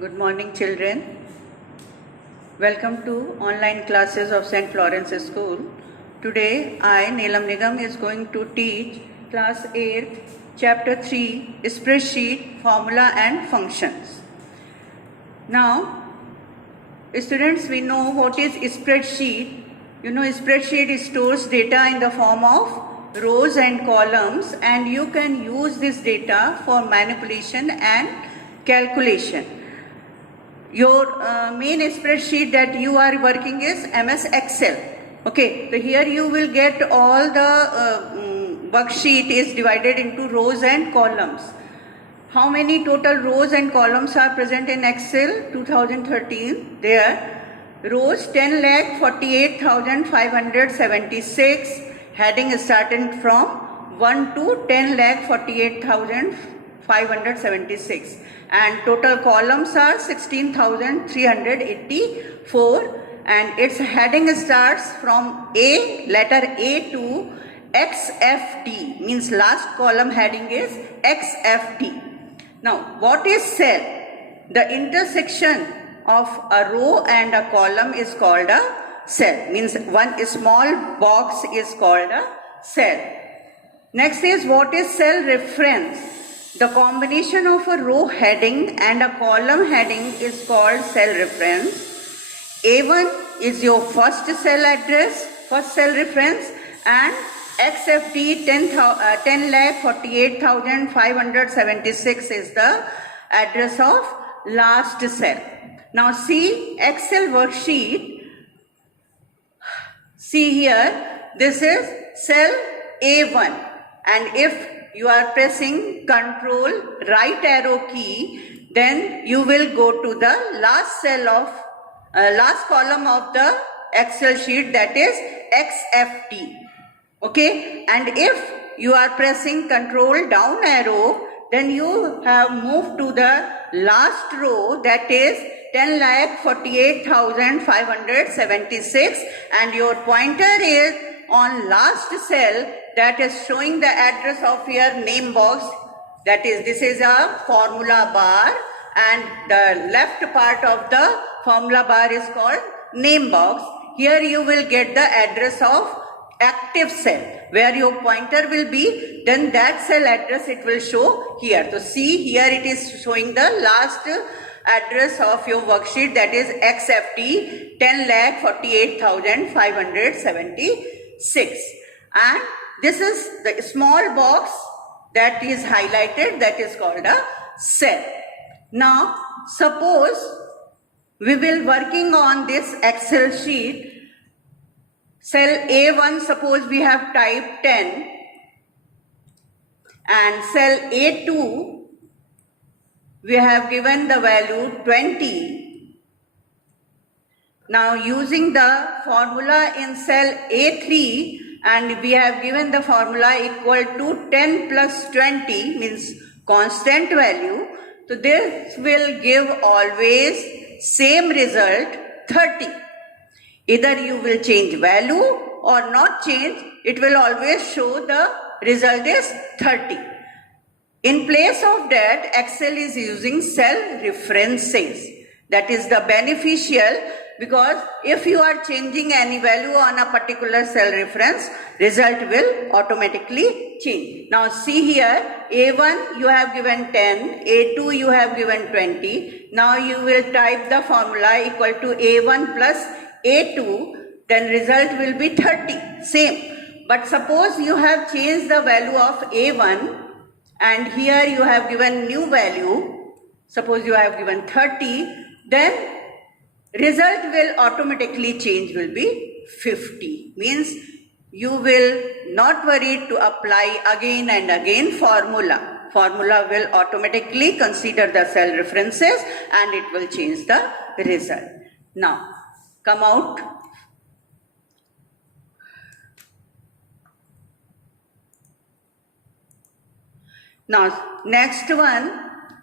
Good morning, children. Welcome to online classes of St. Florence School. Today, I, Neelam Nigam, is going to teach class 8, chapter 3, Spreadsheet, Formula and Functions. Now, students, we know what is spreadsheet. You know, spreadsheet stores data in the form of rows and columns, and you can use this data for manipulation and calculation. Your main spreadsheet that you are working is MS Excel. Okay, so here you will get all the worksheet is divided into rows and columns. How many total rows and columns are present in Excel 2013? There, rows 10,48,576, heading starting from 1 to 10,48,576, and total columns are 16,384, and its heading starts from letter A to XFD, means last column heading is XFD. Now, what is cell? The intersection of a row and a column is called a cell, means one small box is called a cell. Next is, what is cell reference? The combination of a row heading and a column heading is called cell reference. A1 is your first cell address, first cell reference, and XFD 10,48,576 is the address of last cell. Now see Excel worksheet. See here, this is cell A1, and if you are pressing Control right arrow key, then you will go to the last cell of last column of the Excel sheet, that is XFD. Okay, and if you are pressing Control down arrow, then you have moved to the last row, that is 10,48,576, and your pointer is on last cell, that is showing the address of your name box. That is, this is a formula bar, and the left part of the formula bar is called name box. Here you will get the address of active cell, where your pointer will be, then that cell address it will show here. So see, here it is showing the last address of your worksheet, that is XFD 10,48,576, and this is the small box that is highlighted, that is called a cell. Now suppose we will working on this Excel sheet. Cell A1, suppose we have typed 10, and cell A2 we have given the value 20. Now using the formula in cell A3, and we have given the formula equal to 10 plus 20, means constant value. So this will give always same result, 30. Either you will change value or not change, it will always show the result is 30. In place of that, Excel is using cell references. That is the beneficial, because if you are changing any value on a particular cell reference, result will automatically change. Now see here, A1 you have given 10, A2 you have given 20. Now you will type the formula equal to A1 plus A2, then result will be 30, same. But suppose you have changed the value of A1, and here you have given new value, suppose you have given 30, then result will automatically change, will be 50. Means you will not worry to apply again and again formula. Formula will automatically consider the cell references and it will change the result. Now come out. Now next one,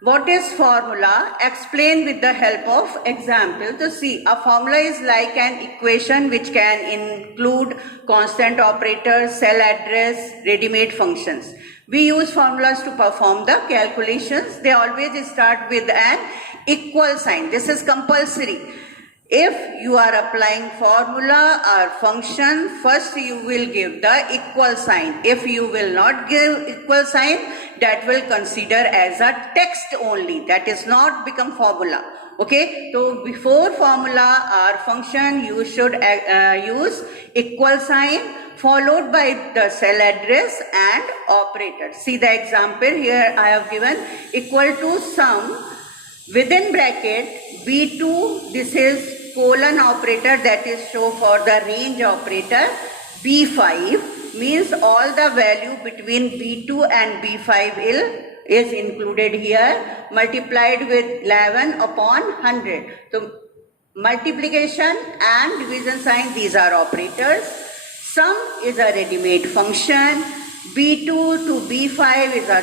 what is formula? Explain with the help of example. So see, a formula is like an equation which can include constant operators, cell address, ready-made functions. We use formulas to perform the calculations. They always start with an equal sign. This is compulsory. If you are applying formula or function, first you will give the equal sign. If you will not give equal sign, that will consider as a text only. That is not become formula. Okay, so before formula or function, you should use equal sign followed by the cell address and operator. See the example here I have given, equal to sum within bracket B2, this is colon operator, that is show for the range operator. B5 means all the value between B2 and B5 is included here, multiplied with 11 upon 100. So multiplication and division sign, these are operators. Sum is a ready-made function. B2 to B5 is a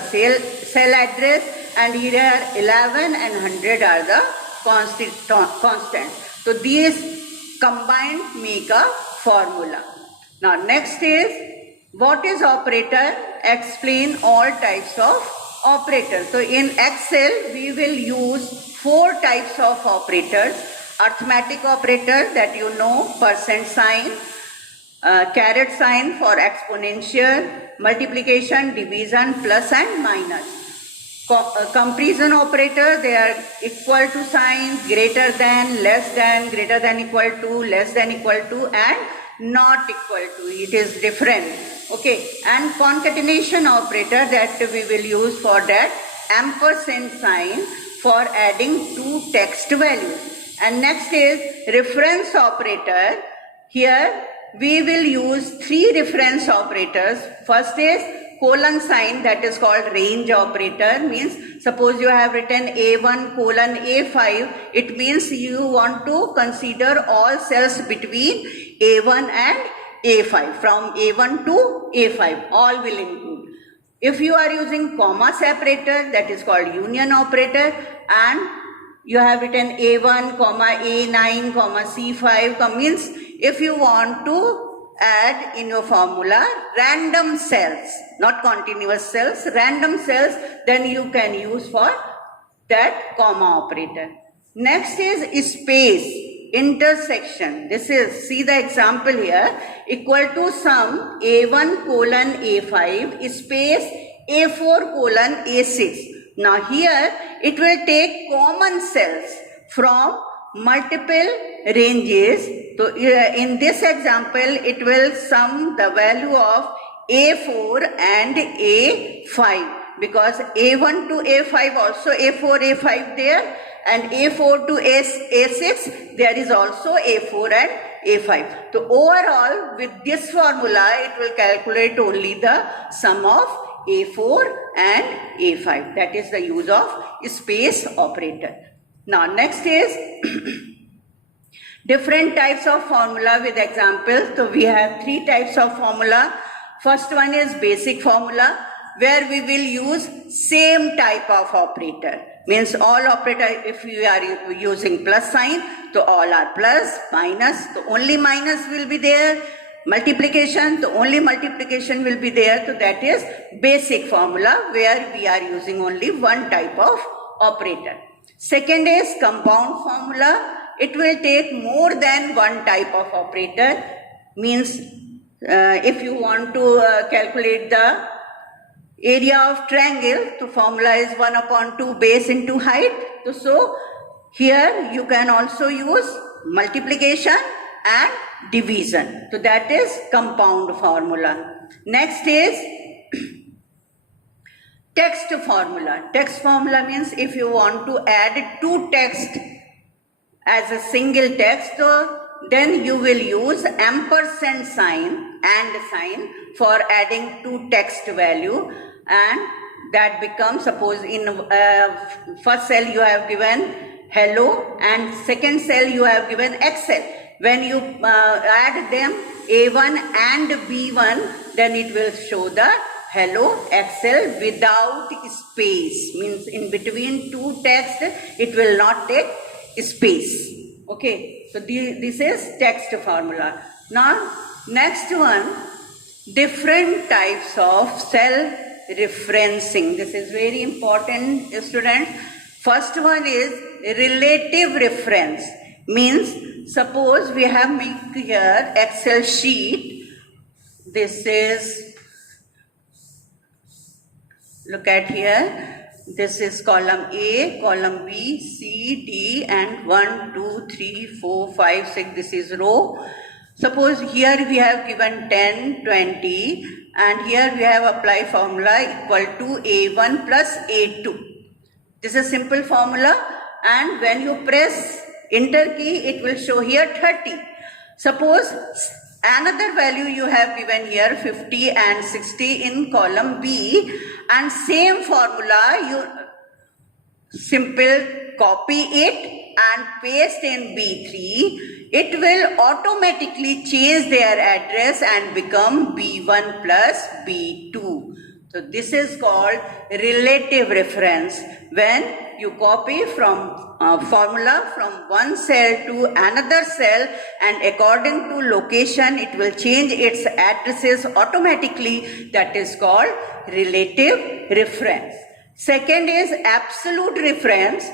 cell address, and here 11 and 100 are the constants. So these combined make a formula. Now next is, what is operator? Explain all types of operators. So in Excel we will use 4 types of operators. Arithmetic operator, that you know, percent sign, caret sign for exponential, multiplication, division, plus and minus. Comparison operator, they are equal to sign, greater than, less than, greater than equal to, less than equal to, and not equal to. It is different. Okay, and concatenation operator, that we will use for that ampersand sign for adding 2 text values. And next is reference operator. Here we will use 3 reference operators. First is colon sign, that is called range operator. Means suppose you have written A1 colon A5, it means you want to consider all cells between A1 and A5. From A1 to A5, all will include. If you are using comma separator, that is called union operator, and you have written A1, comma A9, comma C5, means if you want to add in your formula random cells, not continuous cells, random cells, then you can use for that comma operator. Next is space, intersection. This is, see the example here, equal to sum A1 colon A5 space A4 colon A6. Now here it will take common cells from multiple ranges. So in this example it will sum the value of A4 and A5, because A1 to A5 also A4 A5 there, and A4 to A6 there is also A4 and A5. So overall with this formula it will calculate only the sum of A4 and A5. That is the use of space operator. Now next is different types of formula with examples. So we have 3 types of formula. First one is basic formula, where we will use same type of operator. Means all operator, if you are using plus sign, so all are plus, minus, so only minus will be there. Multiplication, the only multiplication will be there. So that is basic formula, where we are using only one type of operator. Second is compound formula. It will take more than one type of operator. Means if you want to calculate the area of triangle, so formula is 1 upon 2 base into height. So here you can also use multiplication and division. So that is compound formula. Next is text formula. Text formula means if you want to add 2 text as a single text, so then you will use ampersand sign and sign for adding 2 text value, and that becomes, suppose in first cell you have given hello and second cell you have given Excel. When you add them A1 and B1, then it will show the hello Excel without space. Means in between 2 text it will not take space. Okay, so this is text formula. Now next one, different types of cell referencing. This is very important, students. First one is relative reference. Means suppose we have made here Excel sheet. This is, look at here, this is column A, column B, C, D, and 1, 2, 3, 4, 5, 6, this is row. Suppose here we have given 10, 20, and here we have applied formula equal to A1 plus A2. This is a simple formula, and when you press enter key, it will show here 30. Suppose another value you have given here 50 and 60 in column B, and same formula you simple copy it and paste in B3. It will automatically change their address and become B1 plus B2. So this is called relative reference. When you copy from formula from one cell to another cell, and according to location it will change its addresses automatically. That is called relative reference. Second is absolute reference,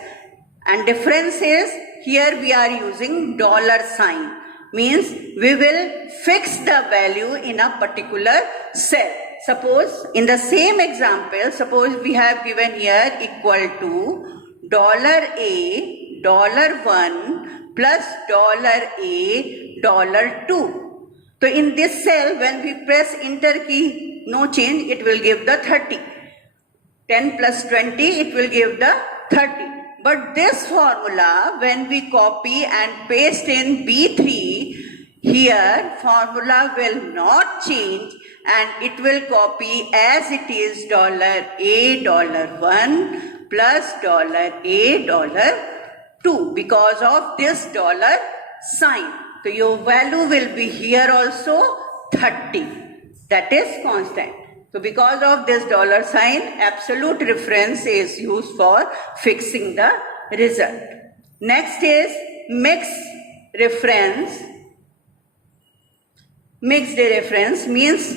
and difference is here we are using dollar sign. Means we will fix the value in a particular cell. Suppose in the same example, suppose we have given here equal to $A, $1 plus $A, $2. So in this cell, when we press enter key, no change, it will give the 30. 10 plus 20, it will give the 30. But this formula, when we copy and paste in B3, here formula will not change, and it will copy as it is $A, $1 plus $A, $2 because of this dollar sign. So your value will be here also 30. That is constant. So because of this dollar sign, absolute reference is used for fixing the result. Next is mixed reference. Mixed reference means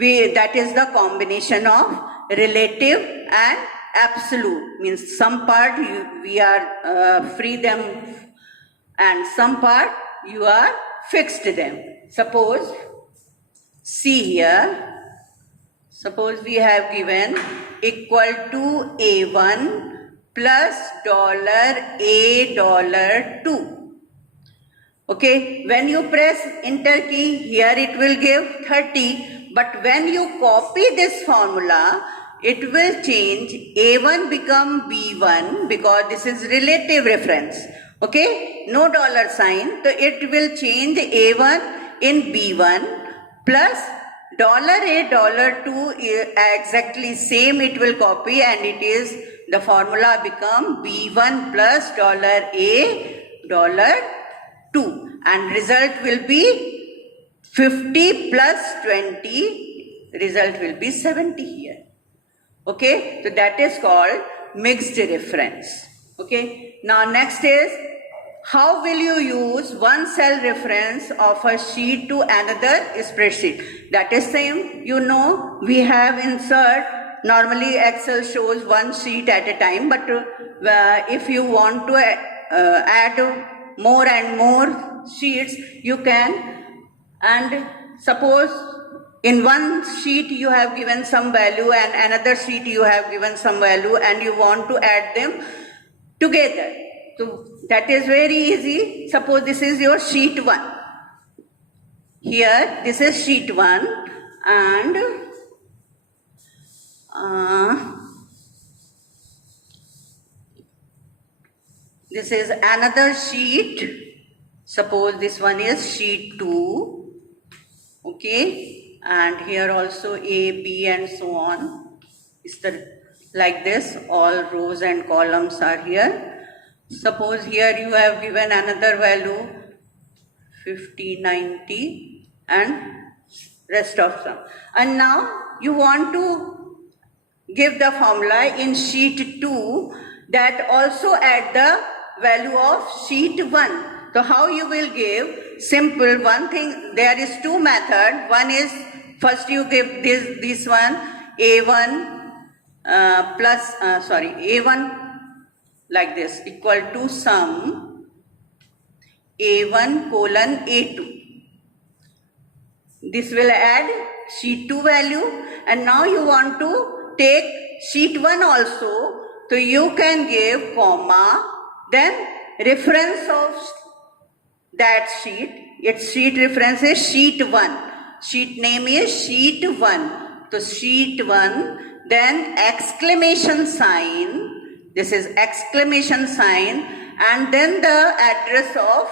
that is the combination of relative and absolute. Means some part we are free them, and some part you are fixed them. Suppose see here. Suppose we have given equal to A1 plus $A, $2. Okay, when you press enter key, here it will give 30. But when you copy this formula, it will change. A1 become B1 because this is relative reference. Okay, no dollar sign. So it will change A1 in B1 plus $A, $2 is exactly same, it will copy, and it is the formula become B1 plus $A, $2, and result will be 50 plus 20, result will be 70 here. Okay, so that is called mixed reference. Okay, now next is how will you use one cell reference of a sheet to another spreadsheet? That is same, you know, we have insert. Normally Excel shows one sheet at a time, but if you want to add more and more sheets, you can. And suppose in one sheet you have given some value and another sheet you have given some value, and you want to add them together. So that is very easy. Suppose this is your sheet 1. Here this is sheet 1, and this is another sheet. Suppose this one is sheet 2. Okay, and here also A, B, and so on. It's like this, all rows and columns are here. Suppose here you have given another value 50, 90 and rest of some. And now you want to give the formula in sheet 2 that also add the value of sheet 1. So how you will give? Simple, one thing, there is two method. One is first you give this one A1 A1 like this, equal to sum A1 colon A2. This will add sheet 2 value, and now you want to take sheet 1 also, so you can give comma, then reference of that sheet. Its sheet reference is sheet 1. Sheet name is sheet 1. So sheet 1, then exclamation sign. This is exclamation sign, and then the address of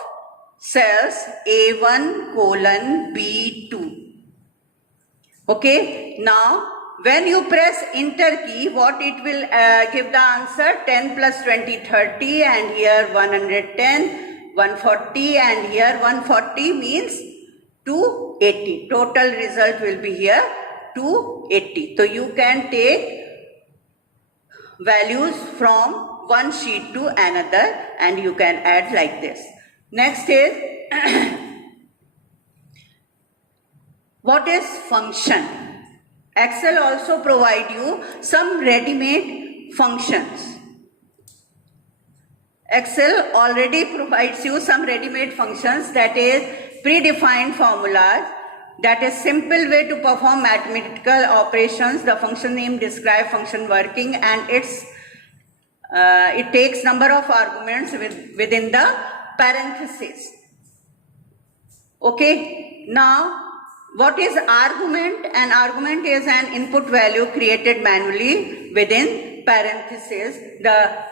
cells A1 colon B2. Okay, now when you press enter key, what it will give the answer? 10 plus 20, 30, and here 110, 140, and here 140 means 280. Total result will be here 280. So you can take values from one sheet to another, and you can add like this. Next is what is function? Excel also provide you some ready-made functions. Excel already provides you some ready-made functions, that is predefined formulas, that is simple way to perform mathematical operations. The function name describe function working, and it takes number of arguments within the parenthesis. Okay, now what is argument? An argument is an input value created manually within parenthesis. The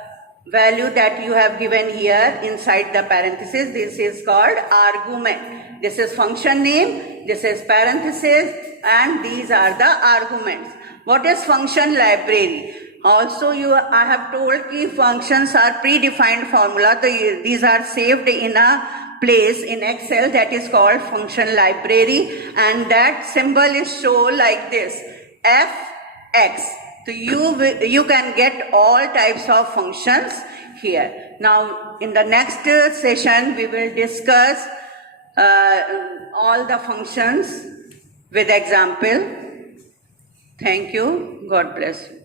value that you have given here inside the parenthesis, this is called argument. This is function name, this is parenthesis, and these are the arguments. What is function library? Also I have told key functions are predefined formula. These are saved in a place in Excel that is called function library, and that symbol is shown like this, fx. So you can get all types of functions here. Now in the next session we will discuss all the functions with example. Thank you. God bless you.